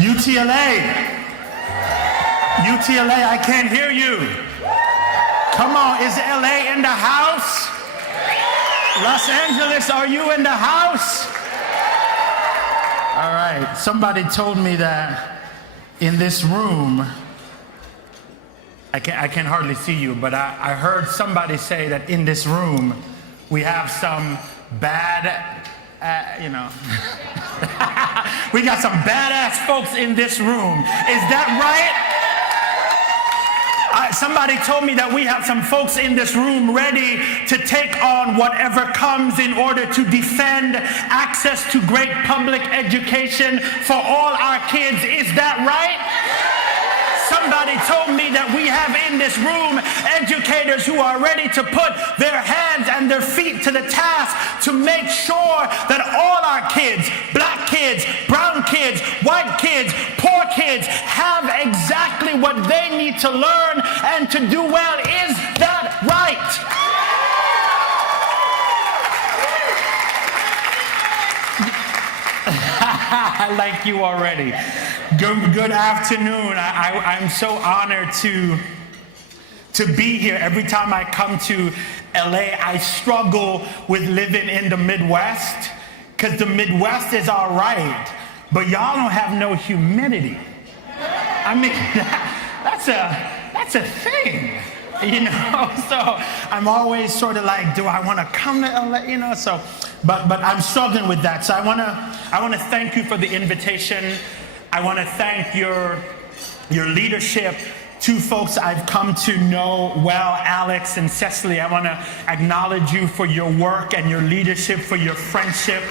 UTLA. UTLA, I can't hear you. Come on, is LA in the house? Los Angeles, are you in the house? All right, somebody told me that in this room, I can hardly see you, but I heard somebody say that in this room, we have some bad, we got some badass folks in this room. Is that right? Somebody told me that we have some folks in this room ready to take on whatever comes in order to defend access to great public education for all our kids. Is that right? Somebody told me that we have in this room educators who are ready to put their hands and their feet to the task to make sure that all our kids, black kids, brown kids, white kids, poor kids, have exactly what they need to learn and to do well. Is that right? I like you already. Good afternoon. I'm so honored to be here. Every time I come to LA, I struggle with living in the Midwest, because the Midwest is all right, but y'all don't have no humidity. I mean, that's a thing, you know? So I'm always sort of like, do I want to come to LA, you know? So, but I'm struggling with that. So I want to thank you for the invitation. I want to thank your leadership. Two folks I've come to know well, Alex and Cecily. I want to acknowledge you for your work and your leadership, for your friendship.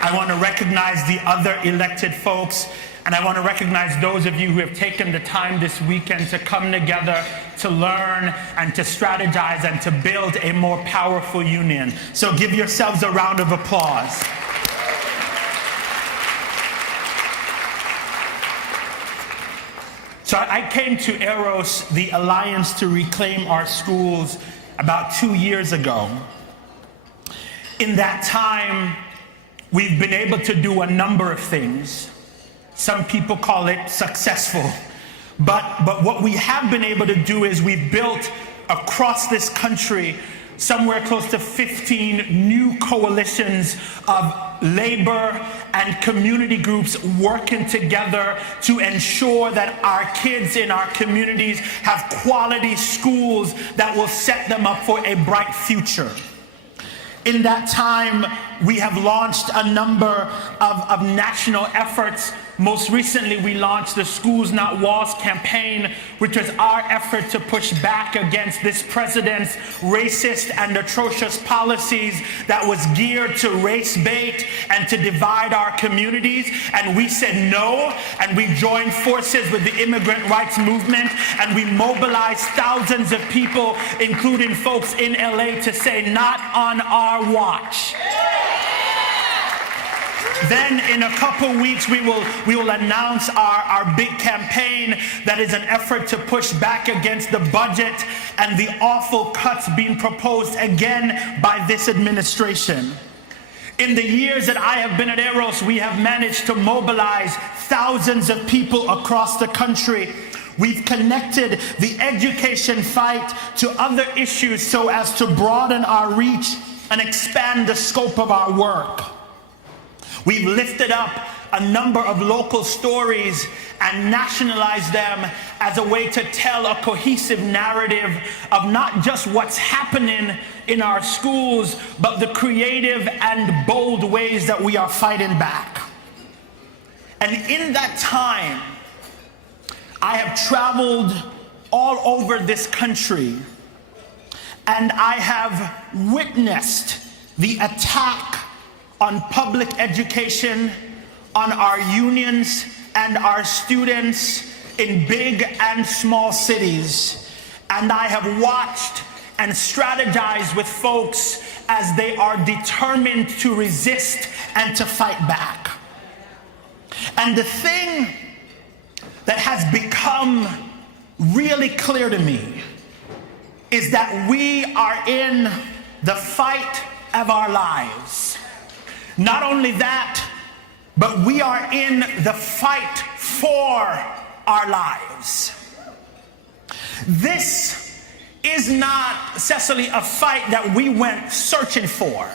I want to recognize the other elected folks, and I want to recognize those of you who have taken the time this weekend to come together to learn and to strategize and to build a more powerful union. So give yourselves a round of applause. So I came to AROS, the Alliance to Reclaim Our Schools, about 2 years ago. In that time, we've been able to do a number of things. Some people call it successful. But what we have been able to do is we've built across this country somewhere close to 15 new coalitions of labor and community groups working together to ensure that our kids in our communities have quality schools that will set them up for a bright future. In that time, we have launched a number of national efforts. Most recently, we launched the Schools Not Walls campaign, which was our effort to push back against this president's racist and atrocious policies that was geared to race bait and to divide our communities. And we said no, and we joined forces with the immigrant rights movement, and we mobilized thousands of people, including folks in LA, to say not on our watch. Then in a couple weeks, we will announce our big campaign that is an effort to push back against the budget and the awful cuts being proposed again by this administration. In the years that I have been at AROS, we have managed to mobilize thousands of people across the country. We've connected the education fight to other issues so as to broaden our reach and expand the scope of our work. We've lifted up a number of local stories and nationalized them as a way to tell a cohesive narrative of not just what's happening in our schools, but the creative and bold ways that we are fighting back. And in that time, I have traveled all over this country, and I have witnessed the attack on public education, on our unions and our students in big and small cities. And I have watched and strategized with folks as they are determined to resist and to fight back. And the thing that has become really clear to me is that we are in the fight of our lives. Not only that, but we are in the fight for our lives. This is not, Cecily, a fight that we went searching for.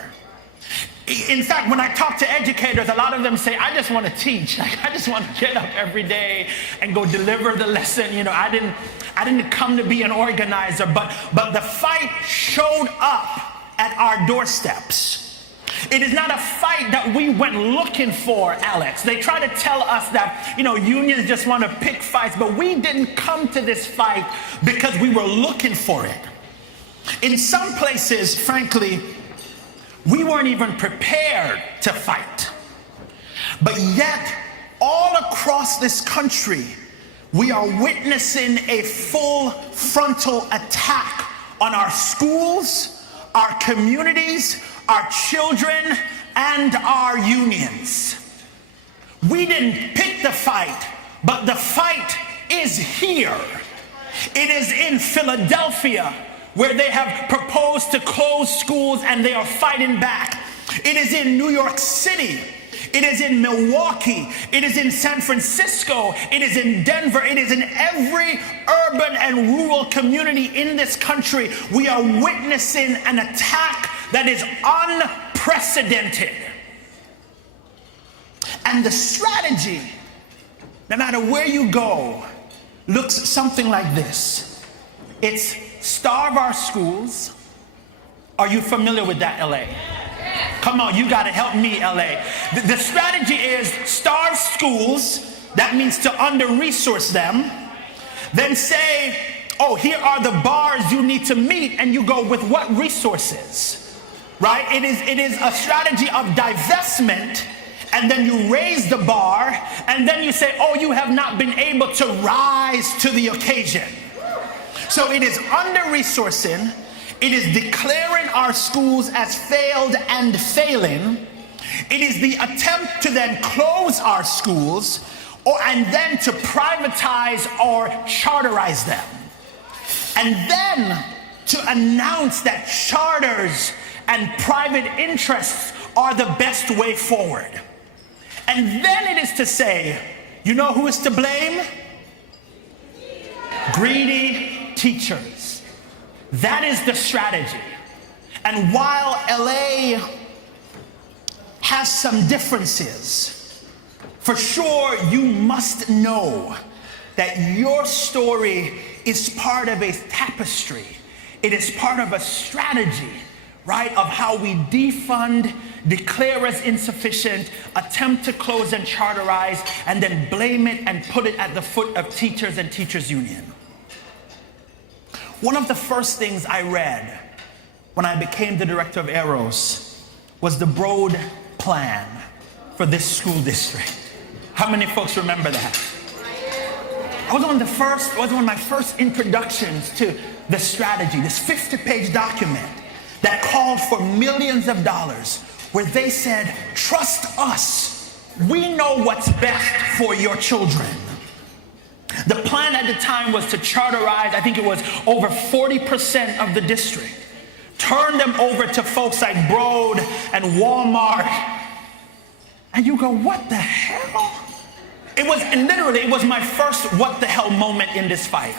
In fact, when I talk to educators, a lot of them say, I just want to teach. Like, I just want to get up every day and go deliver the lesson. You know, I didn't come to be an organizer, but the fight showed up at our doorsteps. It is not a fight that we went looking for, Alex. They try to tell us that, you know, unions just want to pick fights, but we didn't come to this fight because we were looking for it. In some places, frankly, we weren't even prepared to fight. But yet, all across this country, we are witnessing a full frontal attack on our schools, our communities, our children, and our unions. We didn't pick the fight, but the fight is here. It is in Philadelphia, where they have proposed to close schools and they are fighting back. It is in New York City. It is in Milwaukee. It is in San Francisco. It is in Denver. It is in every urban and rural community in this country. We are witnessing an attack that is unprecedented. And the strategy, no matter where you go, looks something like this. It's starve our schools. Are you familiar with that, LA? Come on, you got to help me, LA. The strategy is starve schools. That means to under-resource them. Then say, oh, here are the bars you need to meet, and you go with what resources, right? It is a strategy of divestment, and then you raise the bar, and then you say, oh, you have not been able to rise to the occasion. So it is under-resourcing, it is declaring our schools as failed and failing, it is the attempt to then close our schools, and then to privatize or charterize them. And then to announce that charters and private interests are the best way forward. And then it is to say, you know who is to blame? Greedy teachers. That is the strategy. And while LA has some differences, for sure you must know that your story is part of a tapestry. It is part of a strategy, right, of how we defund, declare as insufficient, attempt to close and charterize, and then blame it and put it at the foot of teachers and teachers union. One of the first things I read when I became the director of AROS was the broad plan for this school district. How many folks remember that? It was one of my first introductions to the strategy, this 50-page document that called for millions of dollars, where they said, trust us, we know what's best for your children. The plan at the time was to charterize, I think it was over 40% of the district, turn them over to folks like Broad and Walmart. And you go, what the hell? It was my first what the hell moment in this fight.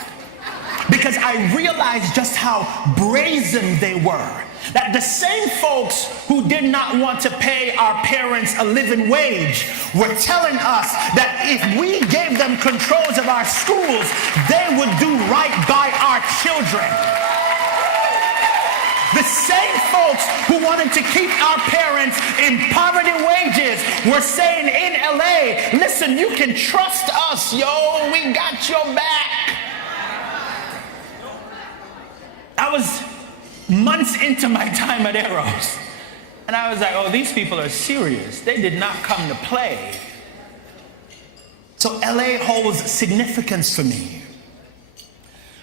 Because I realized just how brazen they were. That the same folks who did not want to pay our parents a living wage were telling us that if we gave them controls of our schools, they would do right by our children. The same folks who wanted to keep our parents in poverty wages were saying in LA, listen, you can trust us, yo, we got your back. I was months into my time at AROS, and I was like, oh, these people are serious. They did not come to play. So LA holds significance for me.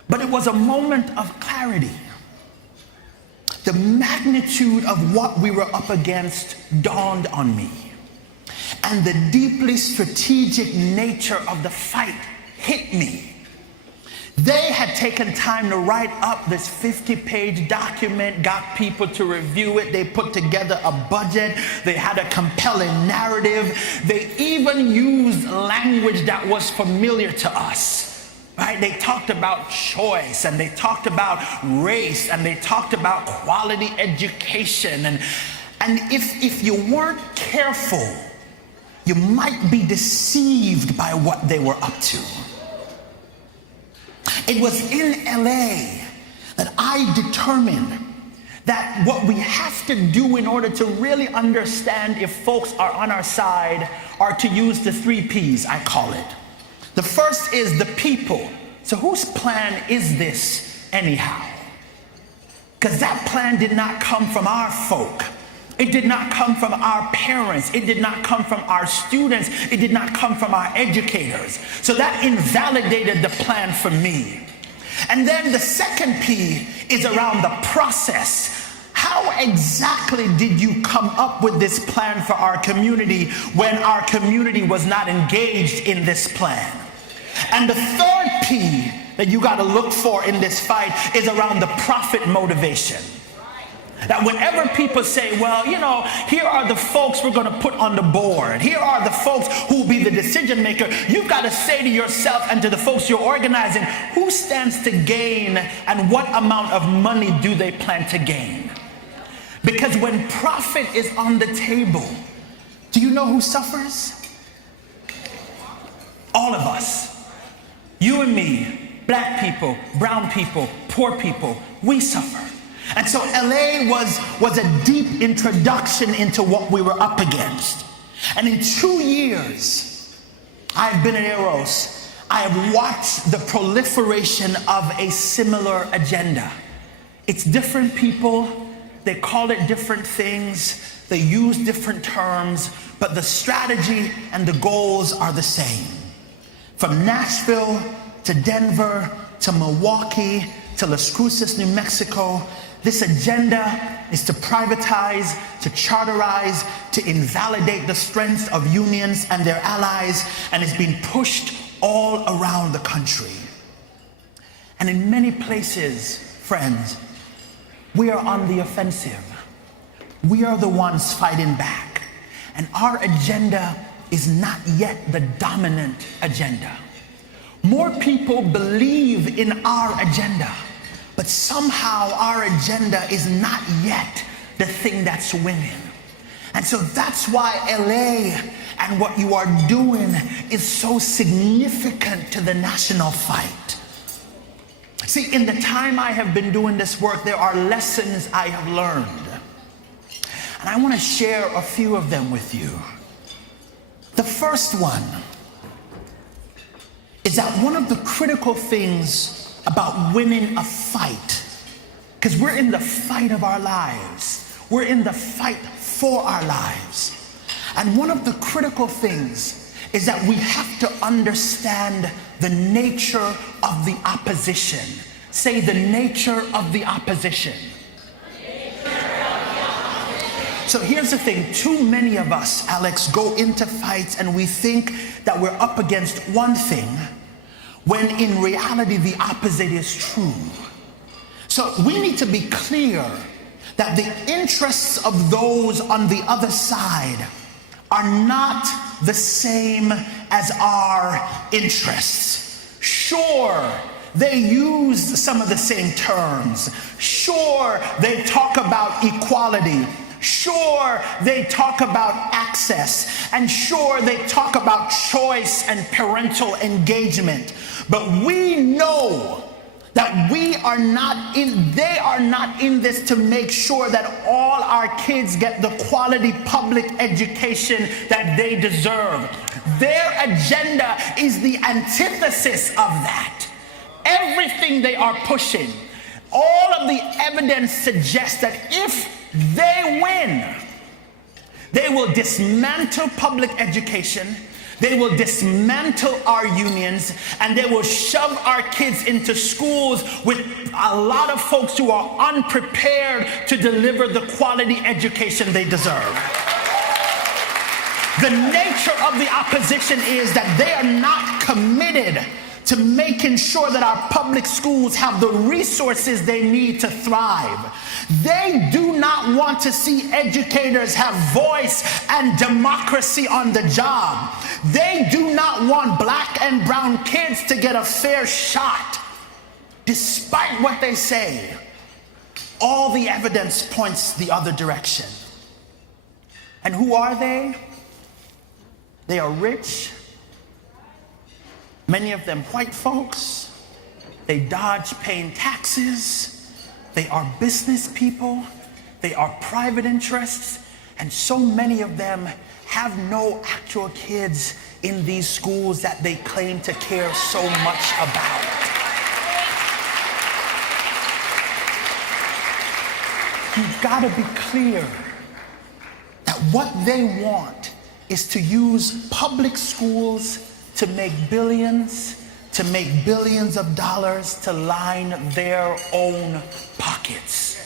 But it was a moment of clarity. The magnitude of what we were up against dawned on me. And the deeply strategic nature of the fight hit me. They had taken time to write up this 50-page document, got people to review it. They put together a budget. They had a compelling narrative. They even used language that was familiar to us, right? They talked about choice, and they talked about race, and they talked about quality education. And if you weren't careful, you might be deceived by what they were up to. It was in LA that I determined that what we have to do in order to really understand if folks are on our side are to use the 3 P's, I call it. The first is the people. So whose plan is this anyhow? Because that plan did not come from our folk. It did not come from our parents. It did not come from our students. It did not come from our educators. So that invalidated the plan for me. And then the second P is around the process. How exactly did you come up with this plan for our community when our community was not engaged in this plan? And the third P that you got to look for in this fight is around the profit motivation. That whenever people say, well, you know, here are the folks we're going to put on the board. Here are the folks who will be the decision maker. You've got to say to yourself and to the folks you're organizing, who stands to gain and what amount of money do they plan to gain? Because when profit is on the table, do you know who suffers? All of us. You and me, black people, brown people, poor people, we suffer. And so LA was a deep introduction into what we were up against. And in 2 years, I've been at AROS. I have watched the proliferation of a similar agenda. It's different people, they call it different things, they use different terms, but the strategy and the goals are the same. From Nashville to Denver to Milwaukee to Las Cruces, New Mexico, this agenda is to privatize, to charterize, to invalidate the strengths of unions and their allies, and it's being pushed all around the country. And in many places, friends, we are on the offensive. We are the ones fighting back. And our agenda is not yet the dominant agenda. More people believe in our agenda, but somehow our agenda is not yet the thing that's winning. And so that's why LA and what you are doing is so significant to the national fight. See, in the time I have been doing this work, there are lessons I have learned. And I want to share a few of them with you. The first one is that one of the critical things about winning a fight, because we're in the fight of our lives. We're in the fight for our lives. And one of the critical things is that we have to understand the nature of the opposition. Say the nature of the opposition. So here's the thing, too many of us, Alex, go into fights and we think that we're up against one thing, when in reality the opposite is true. So we need to be clear that the interests of those on the other side are not the same as our interests. Sure, they use some of the same terms. Sure, they talk about equality. Sure, they talk about access, and sure, they talk about choice and parental engagement. But we know that they are not in this to make sure that all our kids get the quality public education that they deserve. Their agenda is the antithesis of that. Everything they are pushing, all of the evidence suggests that if they win, they will dismantle public education, they will dismantle our unions, and they will shove our kids into schools with a lot of folks who are unprepared to deliver the quality education they deserve. The nature of the opposition is that they are not committed to making sure that our public schools have the resources they need to thrive. They do not want to see educators have voice and democracy on the job. They do not want black and brown kids to get a fair shot. Despite what they say, all the evidence points the other direction. And who are they? They are rich, many of them white folks. They dodge paying taxes. They are business people. They are private interests. And so many of them have no actual kids in these schools that they claim to care so much about. You've got to be clear that what they want is to use public schools to make billions of dollars to line their own pockets.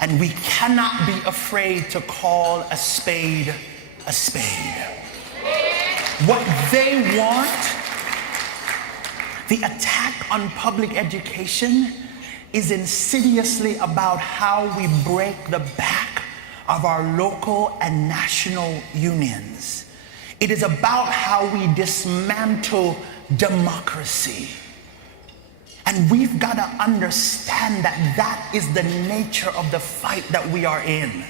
And we cannot be afraid to call a spade a spade. What they want, the attack on public education, is insidiously about how we break the back of our local and national unions. It is about how we dismantle democracy. And we've got to understand that that is the nature of the fight that we are in.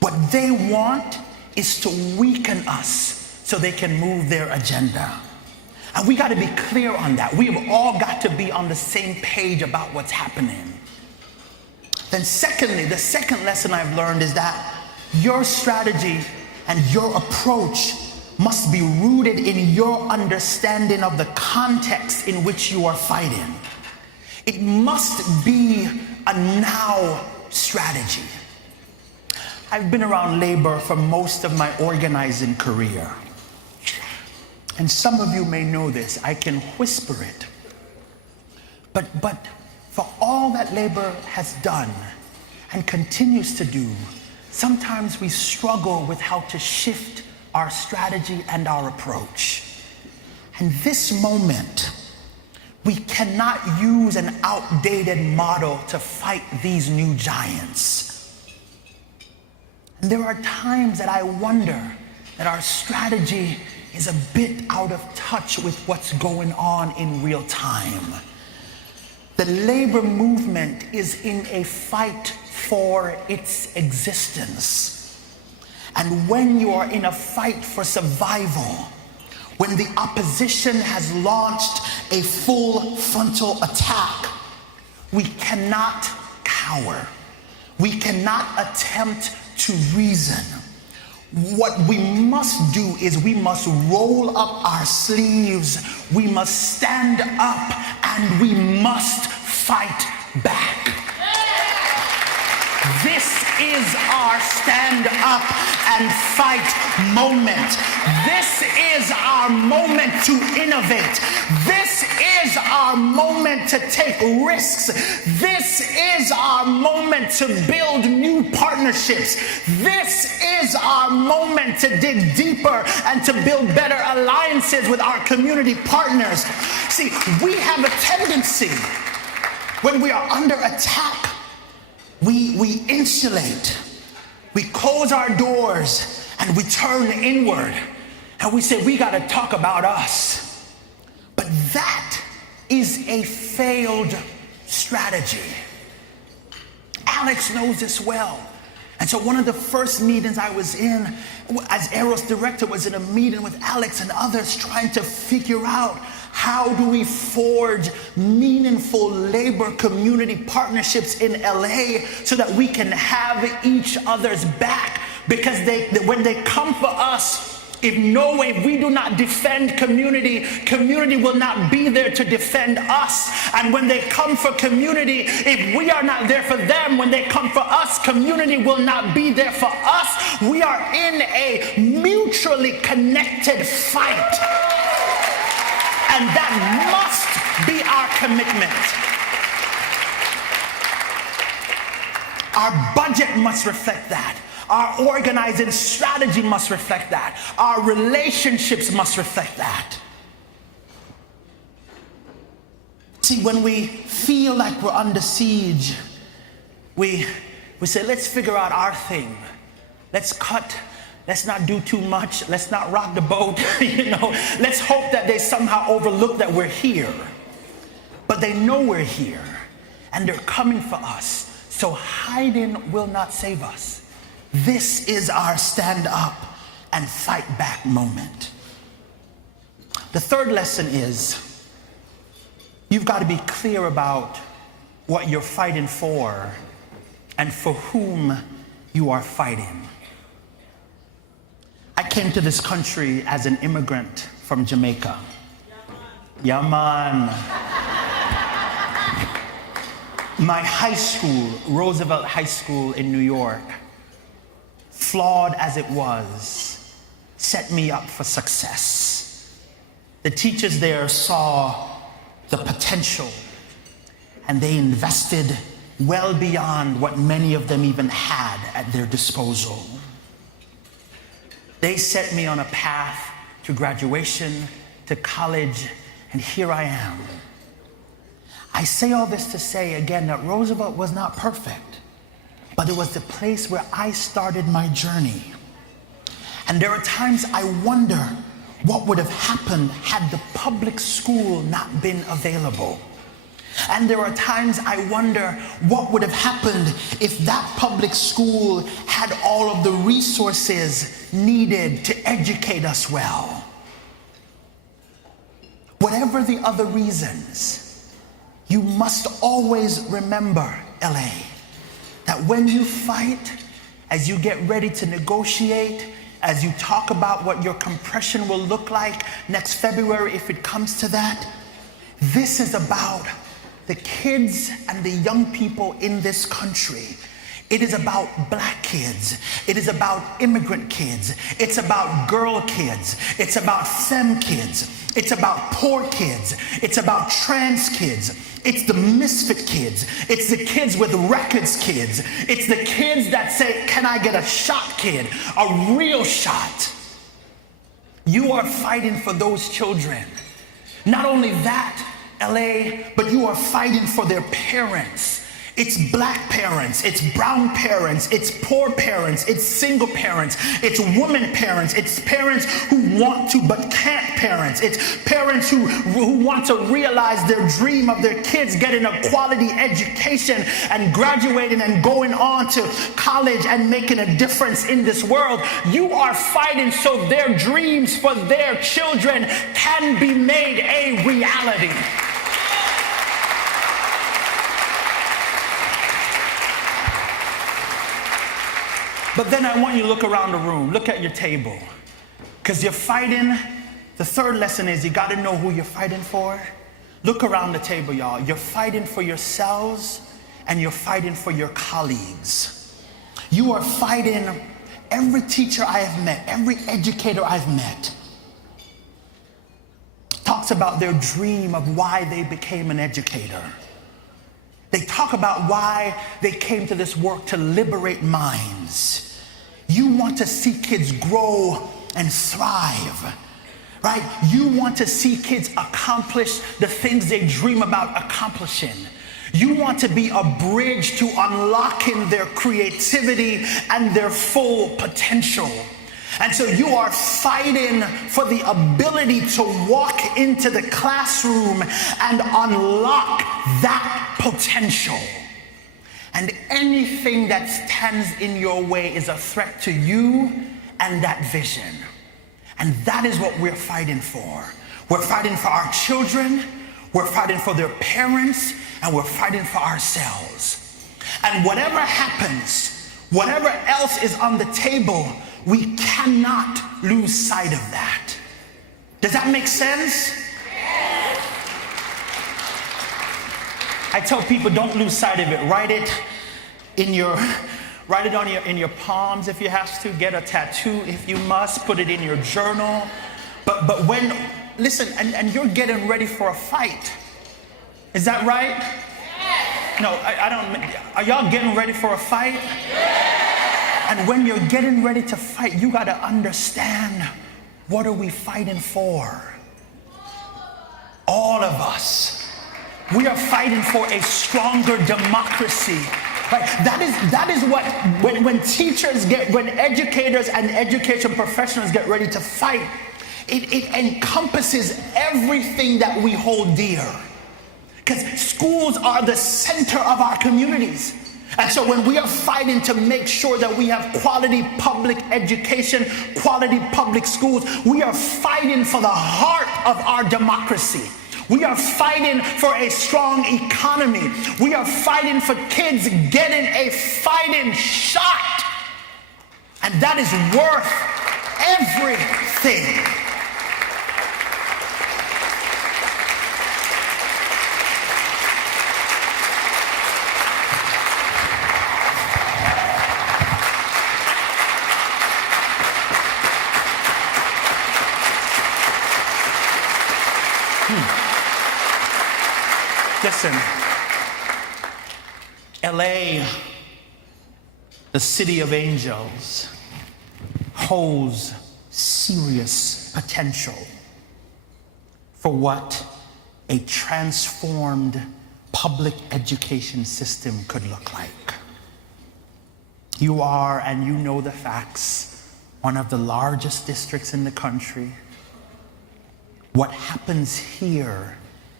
What they want is to weaken us so they can move their agenda. And we got to be clear on that. We've all got to be on the same page about what's happening. Then secondly, the second lesson I've learned is that your strategy and your approach must be rooted in your understanding of the context in which you are fighting. It must be a now strategy. I've been around labor for most of my organizing career. And some of you may know this. I can whisper it. But for all that labor has done and continues to do, sometimes we struggle with how to shift our strategy and our approach. And this moment, we cannot use an outdated model to fight these new giants. And there are times that I wonder that our strategy is a bit out of touch with what's going on in real time. The labor movement is in a fight for its existence. And when you are in a fight for survival, when the opposition has launched a full frontal attack, we cannot cower. We cannot attempt to reason. What we must do is we must roll up our sleeves, we must stand up, and we must fight back. This is our stand up and fight moment. This is our moment to innovate. This is our moment to take risks. This is our moment to build new partnerships. This is our moment to dig deeper and to build better alliances with our community partners. See, we have a tendency when we are under attack, we insulate, we close our doors, and we turn inward, and we say, we gotta talk about us. But that is a failed strategy. Alex knows this well. And so one of the first meetings I was in as AROS director was in a meeting with Alex and others trying to figure out how do we forge meaningful labor community partnerships in LA so that we can have each other's back? Because when they come for us, if we do not defend community, community will not be there to defend us. And when they come for community, if we are not there for them, when they come for us, community will not be there for us. We are in a mutually connected fight. And that must be our commitment. Our budget must reflect that. Our organizing strategy must reflect that. Our relationships must reflect that. See, when we feel like we're under siege, we say, let's figure out our thing. Let's cut. Let's not do too much. Let's not rock the boat. Let's hope that they somehow overlook that we're here. But they know we're here, and they're coming for us. So hiding will not save us. This is our stand up and fight back moment. The third lesson is you've got to be clear about what you're fighting for and for whom you are fighting. I came to this country as an immigrant from Jamaica. Yeah, man. My high school, Roosevelt High School in New York, flawed as it was, set me up for success. The teachers there saw the potential, and they invested well beyond what many of them even had at their disposal. They set me on a path to graduation, to college, and here I am. I say all this to say again that Roosevelt was not perfect, but it was the place where I started my journey. And there are times I wonder what would have happened had the public school not been available. And there are times I wonder what would have happened if that public school had all of the resources needed to educate us well. Whatever the other reasons, you must always remember, LA, that when you fight, as you get ready to negotiate, as you talk about what your compression will look like next February if it comes to that, this is about the kids and the young people in this country. It is about black kids. It is about immigrant kids. It's about girl kids. It's about femme kids. It's about poor kids. It's about trans kids. It's the misfit kids. It's the kids with records kids. It's the kids that say, can I get a shot kid? A real shot. You are fighting for those children. Not only that, LA, but you are fighting for their parents. It's black parents, it's brown parents, it's poor parents, it's single parents, it's women parents, it's parents who want to but can't parents, it's parents who want to realize their dream of their kids getting a quality education and graduating and going on to college and making a difference in this world. You are fighting so their dreams for their children can be made a reality. But then I want you to look around the room, look at your table, because you're fighting. The third lesson is you got to know who you're fighting for. Look around the table, y'all. You're fighting for yourselves and you're fighting for your colleagues. You are fighting. Every teacher I have met, every educator I've met talks about their dream of why they became an educator. They talk about why they came to this work to liberate minds. You want to see kids grow and thrive, right? You want to see kids accomplish the things they dream about accomplishing. You want to be a bridge to unlocking their creativity and their full potential. And so you are fighting for the ability to walk into the classroom and unlock that potential. And anything that stands in your way is a threat to you and that vision. And that is what we're fighting for. We're fighting for our children, we're fighting for their parents, and we're fighting for ourselves. And whatever happens, whatever else is on the table, we cannot lose sight of that. Does that make sense? Yes. I tell people, don't lose sight of it. Write it in your palms if you have to. Get a tattoo if you must. Put it in your journal. But when, listen, and you're getting ready for a fight. Is that right? Yes. No, I don't. Are y'all getting ready for a fight? And when you're getting ready to fight, you got to understand, what are we fighting for? All of us. We are fighting for a stronger democracy. Right? That is what, when teachers when educators and education professionals get ready to fight, it encompasses everything that we hold dear. Because schools are the center of our communities. And so when we are fighting to make sure that we have quality public education, quality public schools, we are fighting for the heart of our democracy. We are fighting for a strong economy. We are fighting for kids getting a fighting shot. And that is worth everything. Listen, LA, the city of angels, holds serious potential for what a transformed public education system could look like. You are, and you know the facts, one of the largest districts in the country. What happens here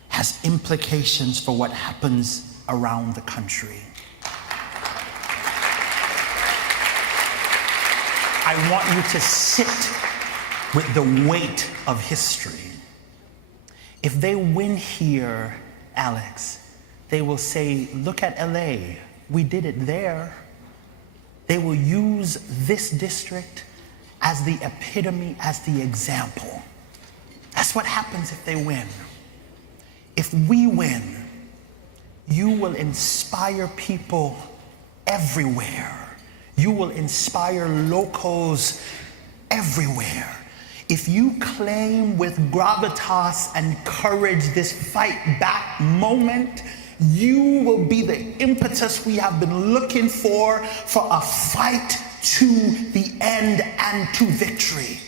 has implications for what happens around the country. I want you to sit with the weight of history. If they win here, Alex, they will say, look at LA, we did it there. They will use this district as the epitome, as the example. That's what happens if they win. If we win, you will inspire people everywhere. You will inspire locals everywhere. If you claim with gravitas and courage this fight back moment, you will be the impetus we have been looking for a fight to the end and to victory.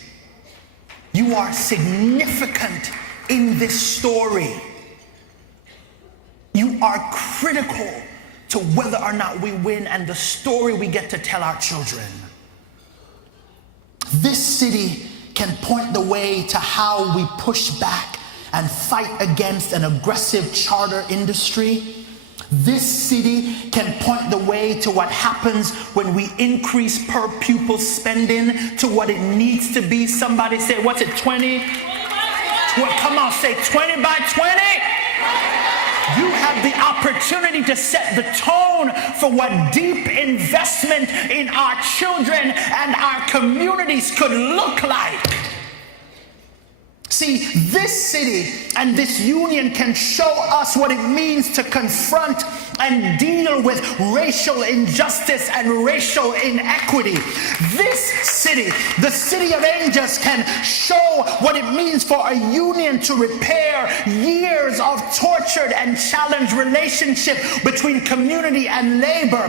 You are significant in this story. You are critical to whether or not we win and the story we get to tell our children. This city can point the way to how we push back and fight against an aggressive charter industry. This city can point the way to what happens when we increase per pupil spending to what it needs to be. Somebody say, what's it, 20? Come on, say 20 by 20. You have the opportunity to set the tone for what deep investment in our children and our communities could look like. See, this city and this union can show us what it means to confront and deal with racial injustice and racial inequity. This city, the city of angels, can show what it means for a union to repair years of tortured and challenged relationship between community and labor.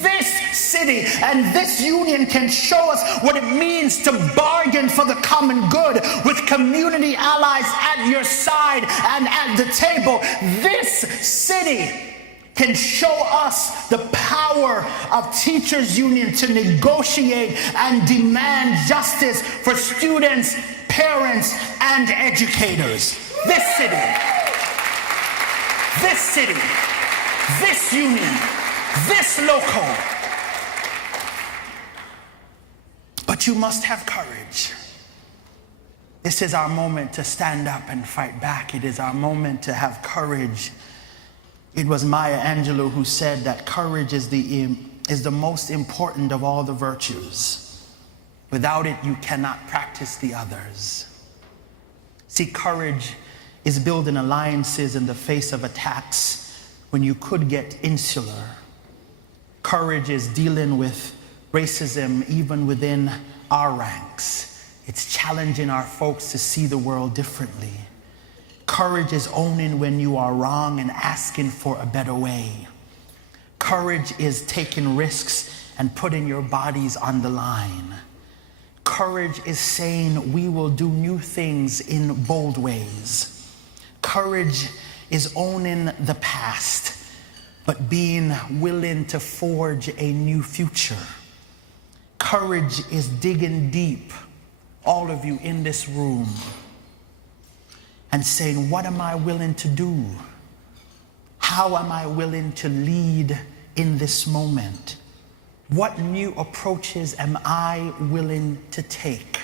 This city and this union can show us what it means to bargain for the common good with community allies at your side and at the table. This city can show us the power of teachers' union to negotiate and demand justice for students, parents, and educators. This city, this union, this local. But you must have courage. This is our moment to stand up and fight back. It is our moment to have courage. It was Maya Angelou who said that courage is the most important of all the virtues. Without it, you cannot practice the others. See, courage is building alliances in the face of attacks when you could get insular. Courage is dealing with racism even within our ranks. It's challenging our folks to see the world differently. Courage is owning when you are wrong and asking for a better way. Courage is taking risks and putting your bodies on the line. Courage is saying we will do new things in bold ways. Courage is owning the past, but being willing to forge a new future. Courage is digging deep, all of you in this room, and saying, what am I willing to do? How am I willing to lead in this moment? What new approaches am I willing to take?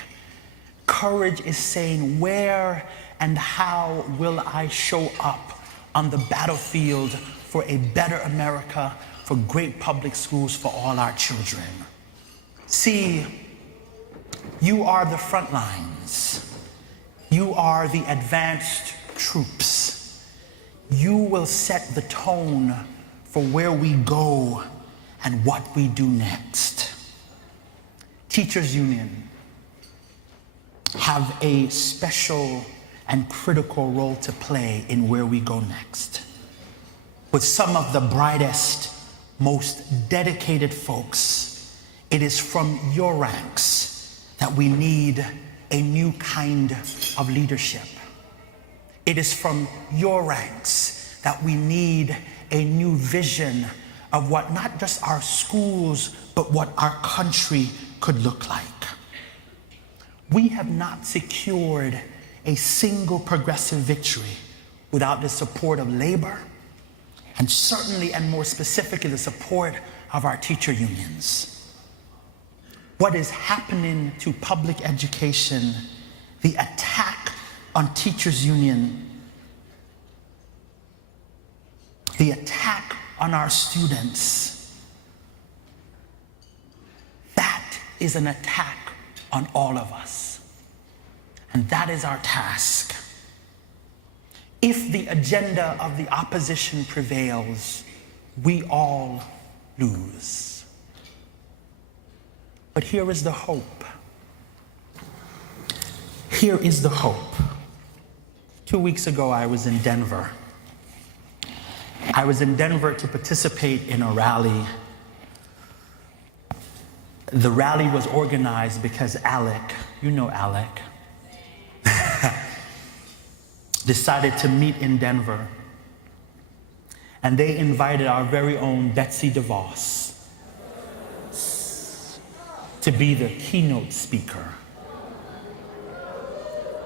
Courage is saying, where and how will I show up on the battlefield for a better America, for great public schools for all our children? See, you are the front lines. You are the advanced troops. You will set the tone for where we go and what we do next. Teachers Union have a special and critical role to play in where we go next. With some of the brightest, most dedicated folks, it is from your ranks that we need a new kind of leadership. It is from your ranks that we need a new vision of what not just our schools, but what our country could look like. We have not secured a single progressive victory without the support of labor, and certainly and more specifically the support of our teacher unions. What is happening to public education, the attack on teachers union, the attack on our students, that is an attack on all of us. And that is our task. If the agenda of the opposition prevails, we all lose. But here is the hope. Here is the hope. 2 weeks ago, I was in Denver. I was in Denver to participate in a rally. The rally was organized because Alec, you know Alec, decided to meet in Denver. And they invited our very own Betsy DeVos to be the keynote speaker.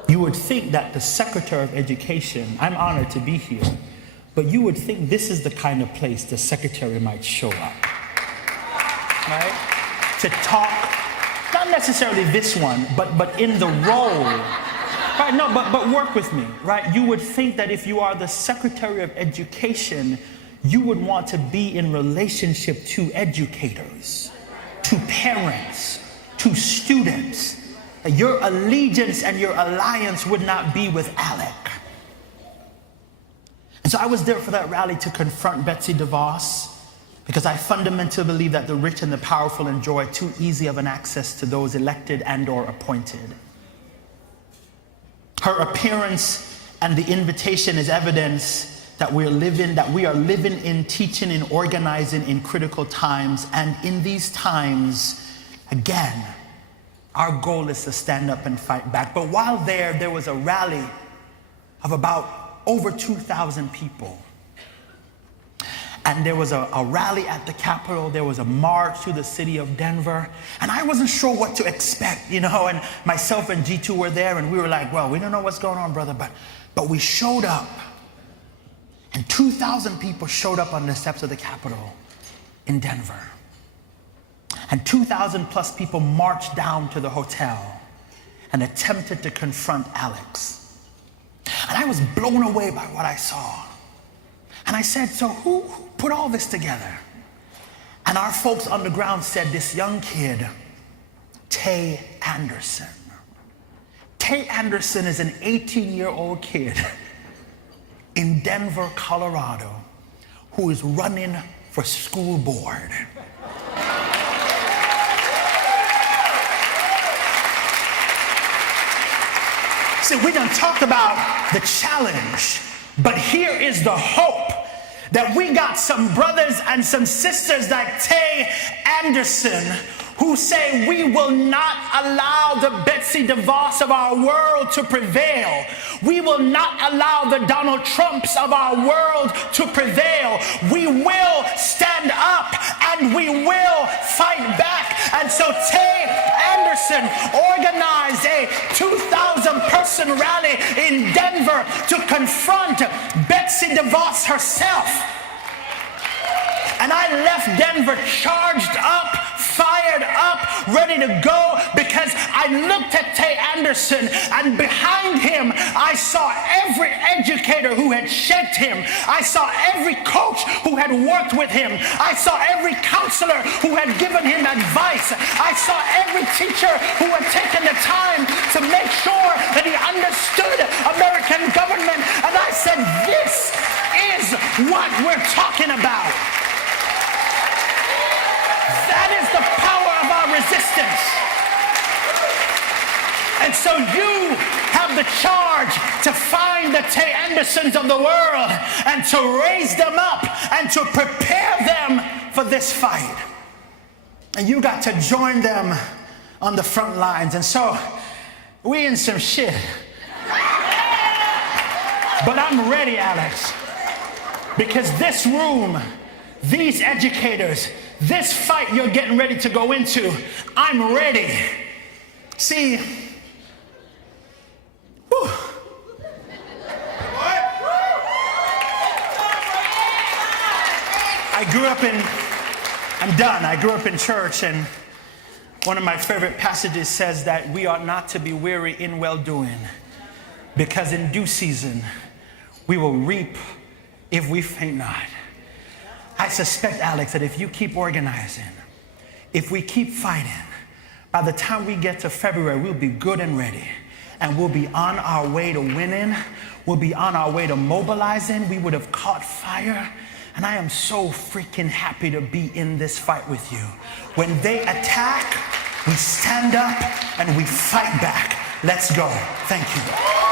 You would think that the Secretary of Education, I'm honored to be here, but you would think this is the kind of place the Secretary might show up, right? To talk, not necessarily this one, but in the role, right? No, but work with me, right? You would think that if you are the Secretary of Education, you would want to be in relationship to educators, to parents, to students. Your allegiance and your alliance would not be with Alec. And so I was there for that rally to confront Betsy DeVos, because I fundamentally believe that the rich and the powerful enjoy too easy of an access to those elected and or appointed. Her appearance and the invitation is evidence that we are living in teaching and organizing in critical times. And in these times, again, our goal is to stand up and fight back. But while there was a rally of about over 2,000 people. And there was a rally at the Capitol. There was a march through the city of Denver. And I wasn't sure what to expect, you know, and myself and G2 were there, and we were like, well, we don't know what's going on, brother, but we showed up. And 2,000 people showed up on the steps of the Capitol in Denver. And 2,000 plus people marched down to the hotel and attempted to confront Alex. And I was blown away by what I saw. And I said, so who put all this together? And our folks on the ground said, this young kid, Tay Anderson. Tay Anderson is an 18-year-old kid in Denver, Colorado, who is running for school board. So we done talked about the challenge, but here is the hope, that we got some brothers and some sisters like Tay Anderson who say we will not allow the Betsy DeVos of our world to prevail. We will not allow the Donald Trumps of our world to prevail. We will stand up and we will fight back. And so Tay Anderson organized a 2,000-person rally in Denver to confront Betsy DeVos herself. And I left Denver charged up, fired up, ready to go, because I looked at Tay Anderson, and behind him I saw every educator who had shaped him. I saw every coach who had worked with him. I saw every counselor who had given him advice. I saw every teacher who had taken the time to make sure that he understood American government. And I said, this is what we're talking about. That is the power of our resistance. And so you have the charge to find the Tay Andersons of the world and to raise them up and to prepare them for this fight. And you got to join them on the front lines. And so we in some shit. But I'm ready, Alex, because this room, these educators, this fight you're getting ready to go into, I'm ready. See, whew. I grew up in church, and one of my favorite passages says that we ought not to be weary in well-doing, because in due season we will reap if we faint not. I suspect, Alex, that if you keep organizing, if we keep fighting, by the time we get to February, we'll be good and ready. And we'll be on our way to winning. We'll be on our way to mobilizing. We would have caught fire. And I am so freaking happy to be in this fight with you. When they attack, we stand up and we fight back. Let's go. Thank you.